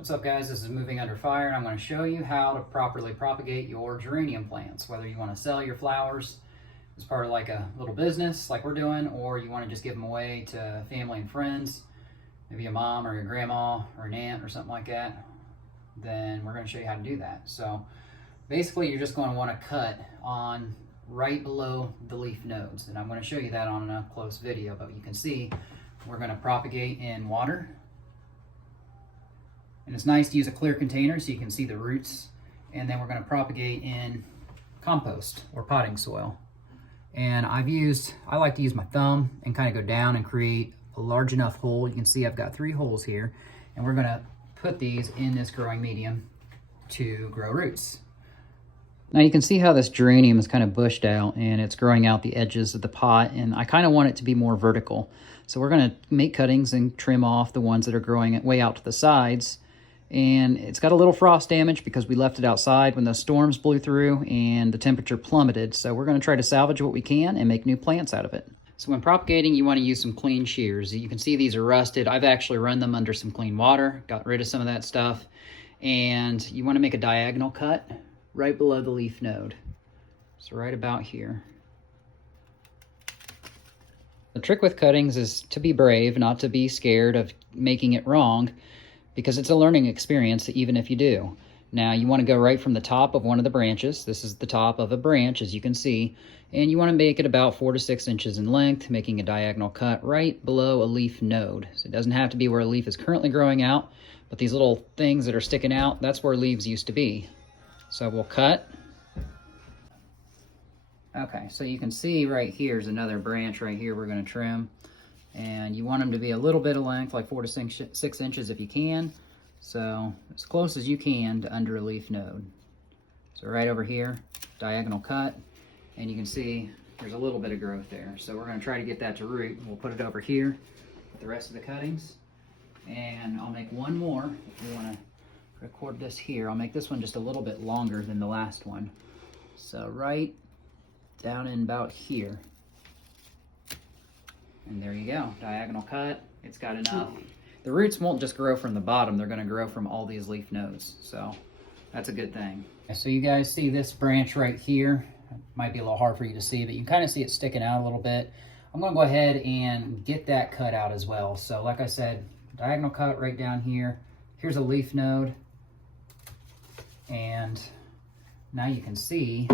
What's up, guys? This is Moving Under Fire, and I'm going to show you how to properly propagate your geranium plants, whether you want to sell your flowers as part of like a little business like we're doing, or you want to just give them away to family and friends, maybe a mom or your grandma or an aunt or something like that. Then we're going to show you how to do that. So basically you're just going to want to cut on right below the leaf nodes, and I'm going to show you that on a close video, but you can see we're going to propagate in water. And it's nice to use a clear container so you can see the roots. And then we're going to propagate in compost or potting soil. And I like to use my thumb and kind of go down and create a large enough hole. You can see I've got 3 holes here. And we're going to put these in this growing medium to grow roots. Now you can see how this geranium is kind of bushed out and it's growing out the edges of the pot, and I kind of want it to be more vertical. So we're going to make cuttings and trim off the ones that are growing way out to the sides. And it's got a little frost damage because we left it outside when those storms blew through and the temperature plummeted. So we're going to try to salvage what we can and make new plants out of it. So when propagating, you want to use some clean shears. You can see these are rusted. I've actually run them under some clean water, got rid of some of that stuff. And you want to make a diagonal cut right below the leaf node. So right about here. The trick with cuttings is to be brave, not to be scared of making it wrong, because it's a learning experience even if you do. Now you want to go right from the top of one of the branches. This is the top of a branch, as you can see, and you want to make it about 4 to 6 inches in length, making a diagonal cut right below a leaf node. So it doesn't have to be where a leaf is currently growing out, but these little things that are sticking out, that's where leaves used to be. So we'll cut. Okay, so you can see right here is another branch right here we're going to trim. And you want them to be a little bit of length, like 4 to 6 inches if you can. So as close as you can to under a leaf node. So right over here, diagonal cut, and you can see there's a little bit of growth there. So we're going to try to get that to root. We'll put it over here with the rest of the cuttings. And I'll make one more if you want to record this here. I'll make this one just a little bit longer than the last one. So right down in about here. And there you go, diagonal cut. It's got enough. The roots won't just grow from the bottom, they're gonna grow from all these leaf nodes. So that's a good thing. So you guys see this branch right here. It might be a little hard for you to see, but you can kind of see it sticking out a little bit. I'm gonna go ahead and get that cut out as well. So like I said, diagonal cut right down here. Here's a leaf node. And now you can see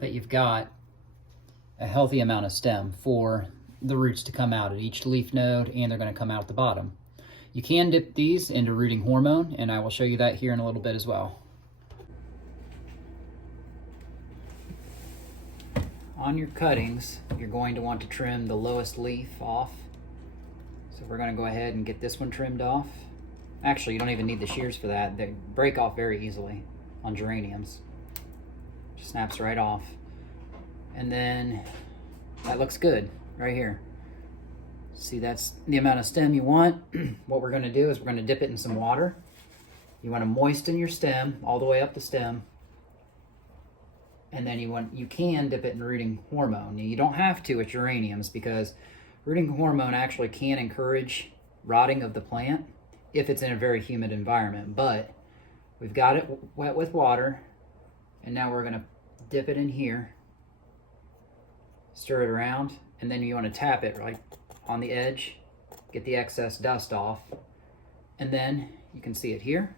that you've got a healthy amount of stem for the roots to come out at each leaf node, and they're going to come out at the bottom. You can dip these into rooting hormone, and I will show you that here in a little bit as well. On your cuttings, you're going to want to trim the lowest leaf off. So we're going to go ahead and get this one trimmed off. Actually, you don't even need the shears for that. They break off very easily on geraniums. Just snaps right off. And then that looks good right here. See, that's the amount of stem you want. What we're going to do is we're going to dip it in some water. You want to moisten your stem all the way up the stem. And then you can dip it in rooting hormone. Now, you don't have to with geraniums because rooting hormone actually can encourage rotting of the plant if it's in a very humid environment. But we've got it wet with water, and now we're going to dip it in here. Stir it around, and then you want to tap it right on the edge, get the excess dust off, and then you can see it here.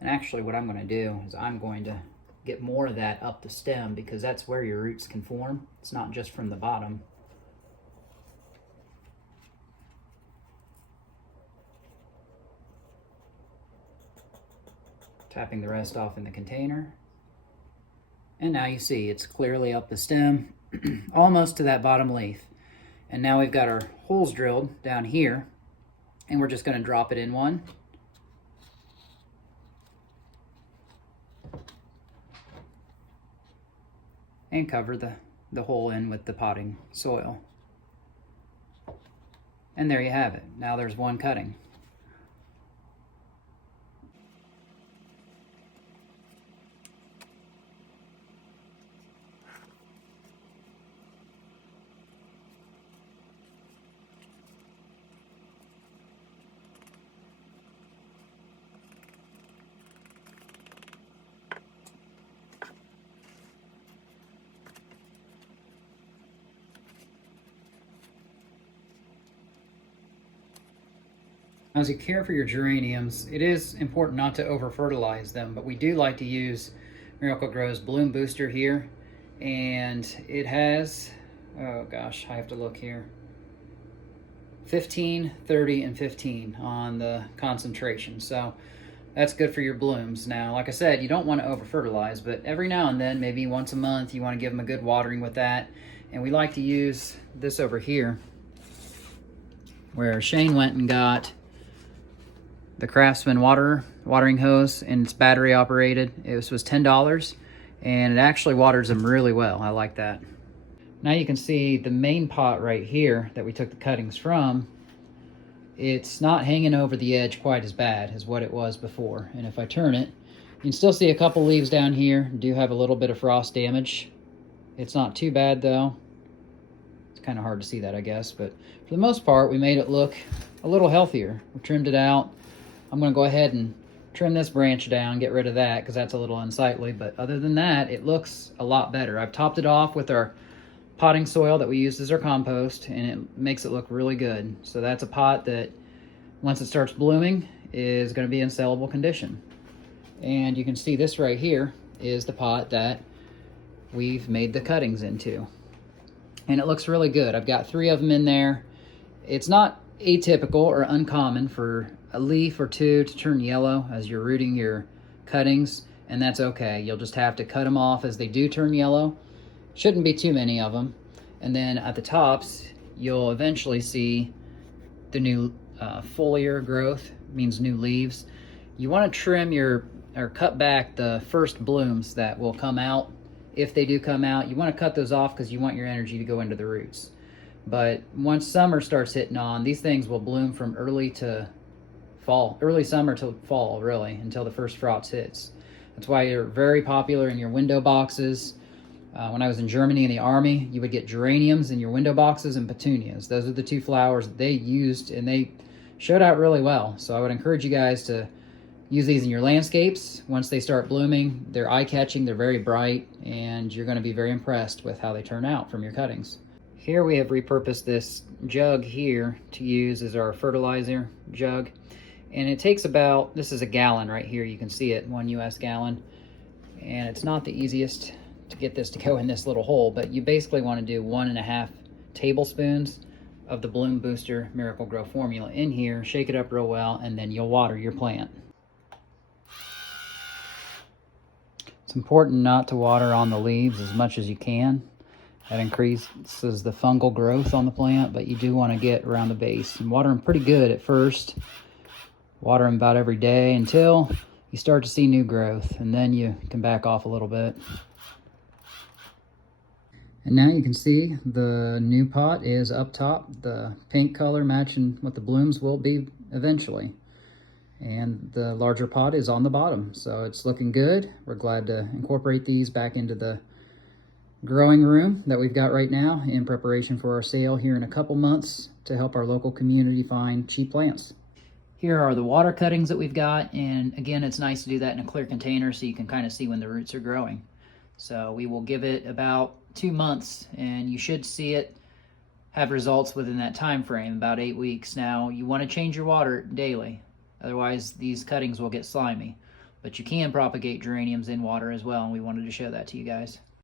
And actually what I'm going to do is I'm going to get more of that up the stem because that's where your roots can form. It's not just from the bottom. Tapping the rest off in the container. And now you see it's clearly up the stem, almost to that bottom leaf. And now we've got our holes drilled down here, and we're just going to drop it in one. And cover the hole in with the potting soil. And there you have it. Now there's one cutting. As you care for your geraniums, it is important not to over fertilize them, but we do like to use Miracle-Gro's Bloom Booster here, and it has, oh gosh, I have to look here, 15, 30, and 15 on the concentration. So that's good for your blooms. Now, like I said, you don't want to over fertilize, but every now and then, maybe once a month, you want to give them a good watering with that. And we like to use this over here, where Shane went and got the Craftsman watering hose, and it's battery operated. It was $10, and it actually waters them really well. I like that. Now you can see the main pot right here that we took the cuttings from. It's not hanging over the edge quite as bad as what it was before. And if I turn it, you can still see a couple leaves down here do have a little bit of frost damage. It's not too bad though. It's kind of hard to see that, I guess, but for the most part, we made it look a little healthier. We trimmed it out. I'm going to go ahead and trim this branch down, get rid of that because that's a little unsightly, but other than that, it looks a lot better. I've topped it off with our potting soil that we used as our compost, and it makes it look really good. So that's a pot that, once it starts blooming, is going to be in sellable condition. And you can see this right here is the pot that we've made the cuttings into. And it looks really good. I've got 3 of them in there. It's not atypical or uncommon for a leaf or 2 to turn yellow as you're rooting your cuttings, and that's okay. You'll just have to cut them off as they do turn yellow. Shouldn't be too many of them. And then at the tops, you'll eventually see the new foliar growth, means new leaves. You want to trim or cut back the first blooms that will come out. If they do come out, you want to cut those off because you want your energy to go into the roots. But once summer starts hitting on, these things will bloom from early to fall, early summer to fall, really, until the first frost hits. That's why you're very popular in your window boxes. When I was in Germany in the army, you would get geraniums in your window boxes and petunias. Those are the 2 flowers that they used, and they showed out really well. So I would encourage you guys to use these in your landscapes. Once they start blooming, they're eye-catching, they're very bright, and you're going to be very impressed with how they turn out from your cuttings. Here we have repurposed this jug here to use as our fertilizer jug. And it takes about, this is a gallon right here, you can see it, 1 US gallon. And it's not the easiest to get this to go in this little hole, but you basically want to do 1.5 tablespoons of the Bloom Booster Miracle-Gro formula in here, shake it up real well, and then you'll water your plant. It's important not to water on the leaves as much as you can. That increases the fungal growth on the plant, but you do want to get around the base. And water them pretty good at first. Water them about every day until you start to see new growth, and then you can back off a little bit. And now you can see the new pot is up top, the pink color matching what the blooms will be eventually. And the larger pot is on the bottom, so it's looking good. We're glad to incorporate these back into the growing room that we've got right now in preparation for our sale here in a couple months to help our local community find cheap plants. Here are the water cuttings that we've got, and again, it's nice to do that in a clear container so you can kind of see when the roots are growing. So we will give it about 2 months, and you should see it have results within that time frame, about 8 weeks. Now, you want to change your water daily, otherwise these cuttings will get slimy. But you can propagate geraniums in water as well, and we wanted to show that to you guys.